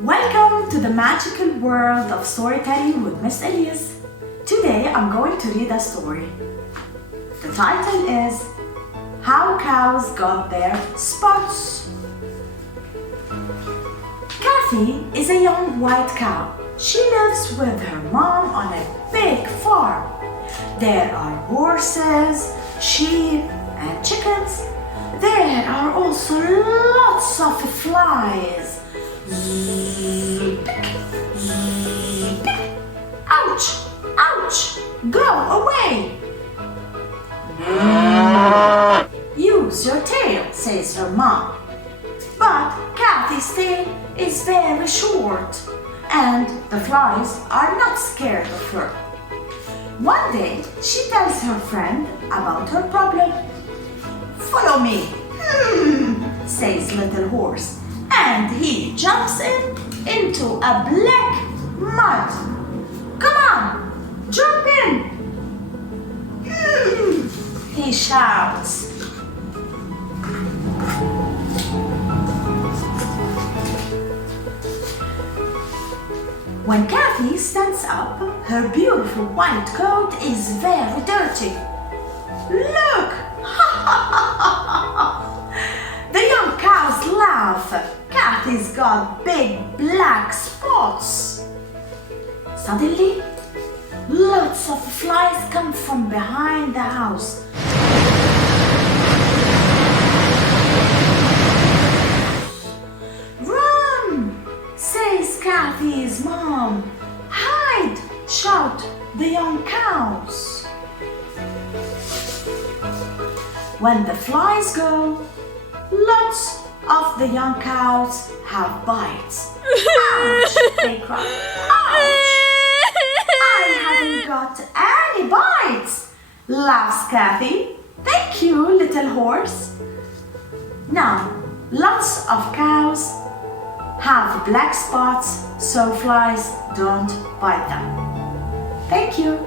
Welcome to the magical world of storytelling with Miss Elise. Today I'm going to read a story. The title is How Cows Got Their Spots. Kathy is a young white cow. She lives with her mom on a big farm. There are horses, sheep, and chickens. There are also lots of flies. Ouch! Ouch! Go away! Use your tail, says her mom. But Kathy's tail is very short, and the flies are not scared of her. One day, she tells her friend about her problem. Follow me, says Little Horse, and he jumps into a black mud. Come on, jump in, he shouts. When Kathy stands up, her beautiful white coat is very dirty. Look! The young cows laugh. Kathy's got big black spots. Suddenly, lots of flies come from behind the house. Run, says Kathy's mom. Hide, shout the young cows. When the flies go, lots of the young cows have bites. Ouch! They cry. Ouch! I haven't got any bites, laughs Kathy. Thank you, Little Horse. Now, lots of cows have black spots so flies don't bite them. Thank you.